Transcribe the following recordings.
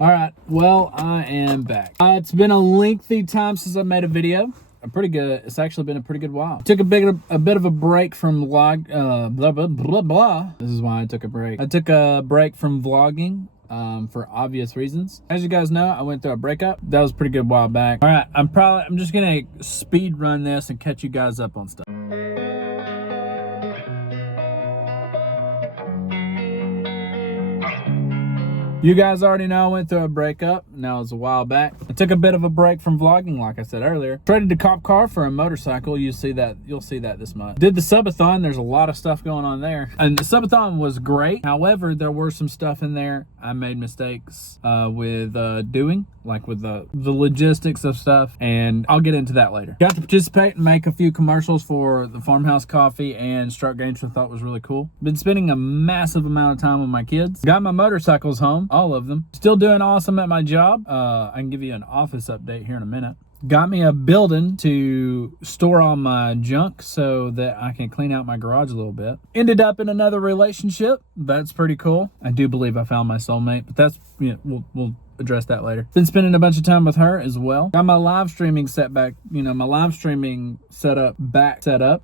All right, well, I am back. It's been a lengthy time since I made a video. It's actually been a pretty good while. Took a bit of a break from vlog, blah, blah, blah, blah. This is why I took a break. I took a break from vlogging for obvious reasons. As you guys know, I went through a breakup. That was a pretty good while back. All right, I'm just gonna speed run this and catch you guys up on stuff. You guys already know I went through a breakup. Now it was a while back. I took a bit of a break from vlogging, like I said earlier. Traded a cop car for a motorcycle. You'll see that this month. Did the Subathon. There's a lot of stuff going on there. And the Subathon was great. However, there were some stuff in there I made mistakes with doing, like with the logistics of stuff. And I'll get into that later. Got to participate and make a few commercials for the Farmhouse Coffee and Struck Games, which I thought was really cool. Been spending a massive amount of time with my kids. Got my motorcycles home. All of them. Still doing awesome at my job. I can give you an office update here in a minute. Got me a building to store all my junk so that I can clean out my garage a little bit. Ended up in another relationship. That's pretty cool. I do believe I found my soulmate, but that's, you know, we'll address that later. Been spending a bunch of time with her as well. Got my live streaming set up,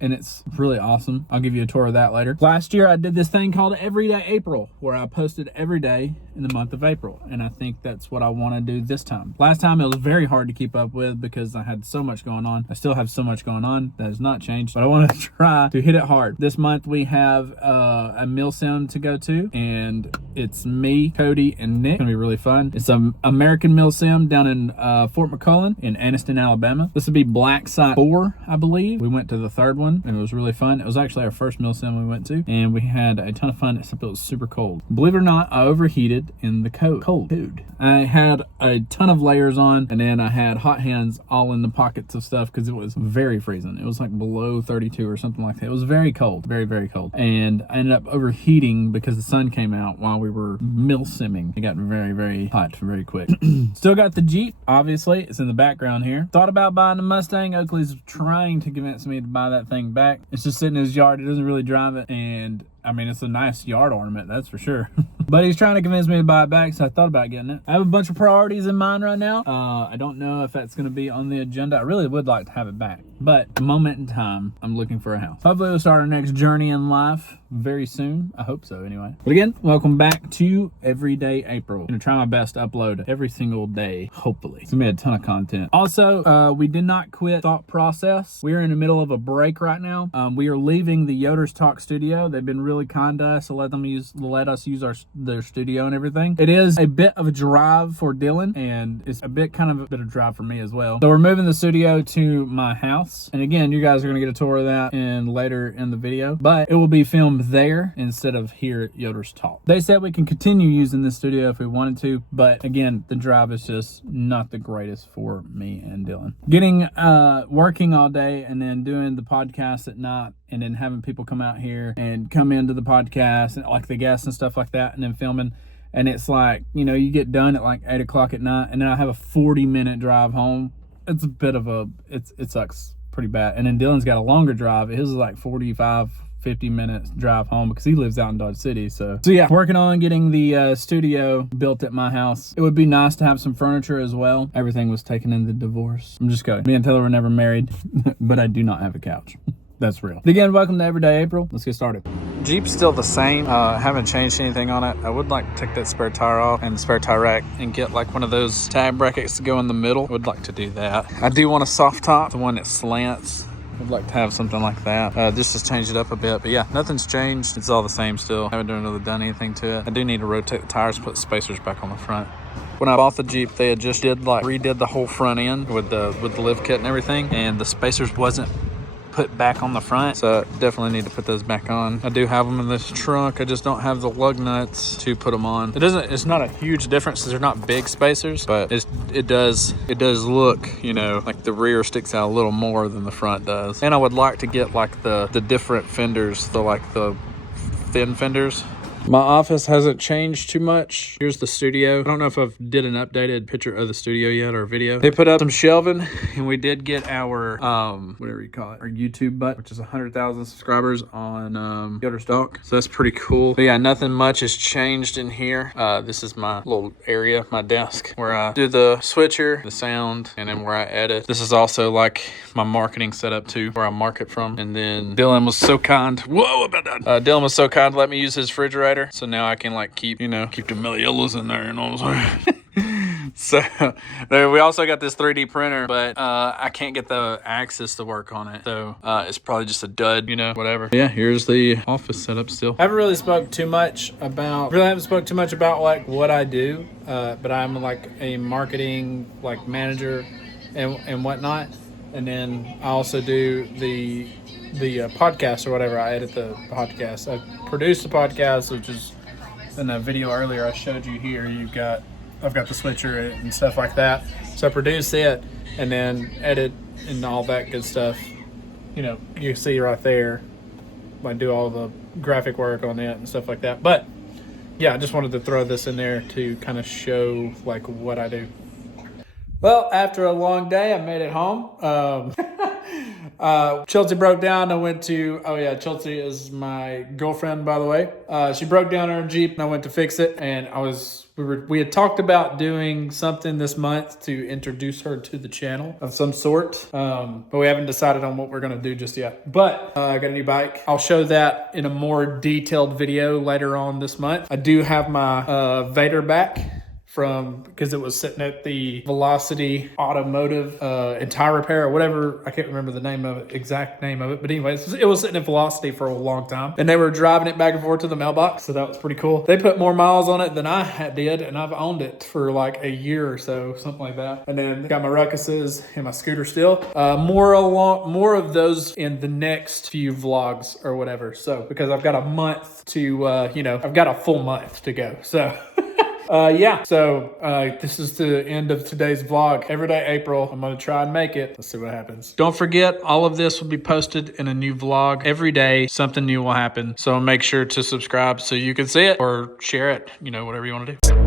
and it's really awesome. I'll give you a tour of that later. Last year I did this thing called Everyday April, where I posted every day in the month of April, and I think that's what I want to do this time. Last time it was very hard to keep up with because I had so much going on. I still have so much going on. That has not changed, but I want to try to hit it hard. This month we have a meal sim to go to, and it's me, Cody, and Nick. It's gonna be really fun. It's a American meal sim down in Fort McClellan in Anniston, Alabama. This would be Black Site 4, I believe. We went to the third one, and it was really fun. It was actually our first meal sim we went to, and we had a ton of fun, except it was super cold. Believe it or not, I overheated in the cold food. I had a ton of layers on, and then I had hot hands all in the pockets of stuff because it was very freezing. It was like below 32 or something like that. It was very cold, very, very cold. And I ended up overheating because the sun came out while we were meal simming. It got very, very hot very quick. Still got the Jeep, obviously. It's in the background here. Thought about buying a Mustang. Oakley's trying to convince me to buy that thing back. It's just sitting in his yard. He doesn't really drive it, and I mean, it's a nice yard ornament, that's for sure. But he's trying to convince me to buy it back, so I thought about getting it. I have a bunch of priorities in mind right now. I don't know if that's going to be on the agenda. I really would like to have it back, but at the moment in time, I'm looking for a house. Hopefully we'll start our next journey in life very soon. I hope so, anyway. But again, welcome back to Everyday April. I'm going to try my best to upload every single day, hopefully. It's going to be a ton of content. Also, we did not quit Thought Process. We are in the middle of a break right now. We are leaving the Yoder's Talk studio. They've been really kind to us to let us use their studio and everything. It is a bit of a drive for Dylan, and it's a bit of drive for me as well. So we're moving the studio to my house, and again, you guys are going to get a tour of that later in the video, but it will be filmed there instead of here at Yoder's Talk. They said we can continue using this studio if we wanted to, but again, the drive is just not the greatest for me and Dylan. Working all day and then doing the podcast at night, and then having people come out here and come into the podcast and like the guests and stuff like that, and then filming. And it's like, you get done at like 8 o'clock at night, and then I have a 40-minute drive home. It's a bit of it sucks pretty bad. And then Dylan's got a longer drive. His is like 50 minutes drive home because he lives out in Dodge City. So yeah, working on getting the studio built at my house. It would be nice to have some furniture as well. Everything was taken in the divorce. I'm just kidding. Me and Taylor were never married, but I do not have a couch. That's real. But again, welcome to Everyday April. Let's get started. Jeep's still the same. Haven't changed anything on it. I would like to take that spare tire off and the spare tire rack and get like one of those tab brackets to go in the middle. I would like to do that. I do want a soft top, the one that slants. I'd like to have something like that. Just to change it up a bit. But yeah, nothing's changed. It's all the same still. I haven't done anything to it. I do need to rotate the tires, put the spacers back on the front. When I bought the Jeep, they had just redid the whole front end with the lift kit and everything, and the spacers wasn't put back on the front, so I definitely need to put those back on. I do have them in this trunk. I just don't have the lug nuts to put them on. It's not a huge difference because they're not big spacers, but it does look, like the rear sticks out a little more than the front does. And I would like to get like the different fenders, the thin fenders. My office hasn't changed too much. Here's the studio. I don't know if I've did an updated picture of the studio yet or a video. They put up some shelving, and we did get our, whatever you call it, our YouTube butt, which is 100,000 subscribers on Shutterstock. So that's pretty cool. But yeah, nothing much has changed in here. This is my little area, my desk, where I do the switcher, the sound, and then where I edit. This is also like my marketing setup too, where I market from. And then Dylan was so kind. Whoa, about that. Dylan was so kind to let me use his refrigerator. So now I can like keep the Melillas in there and all that. So we also got this 3D printer, but I can't get the axis to work on it. So it's probably just a dud, whatever. Yeah, here's the office setup still. I haven't really spoke too much about like what I do, but I'm like a marketing like manager and whatnot. And then I also do the podcast or whatever. I edit the podcast. I produce the podcast, which is in the video earlier I showed you here. I've got the switcher and stuff like that. So I produce it and then edit and all that good stuff. You see right there. I do all the graphic work on it and stuff like that. But yeah, I just wanted to throw this in there to kind of show like what I do. Well, after a long day, I made it home. Chelsea broke down. I went to, Chelsea is my girlfriend, by the way. She broke down her Jeep and I went to fix it. And we had talked about doing something this month to introduce her to the channel of some sort. But we haven't decided on what we're going to do just yet. But I got a new bike. I'll show that in a more detailed video later on this month. I do have my Vader back because it was sitting at the Velocity Automotive and Tire Repair or whatever. I can't remember the exact name of it. But anyways, it was sitting at Velocity for a long time. And they were driving it back and forth to the mailbox. So that was pretty cool. They put more miles on it than I did. And I've owned it for like a year or so, something like that. And then got my Ruckuses and my scooter still. More of those in the next few vlogs or whatever. So because I've got a month to, I've got a full month to go. So... this is the end of today's vlog. Everyday April. I'm going to try and make it. Let's see what happens. Don't forget, all of this will be posted in a new vlog. Every day, something new will happen. So make sure to subscribe so you can see it or share it, whatever you want to do.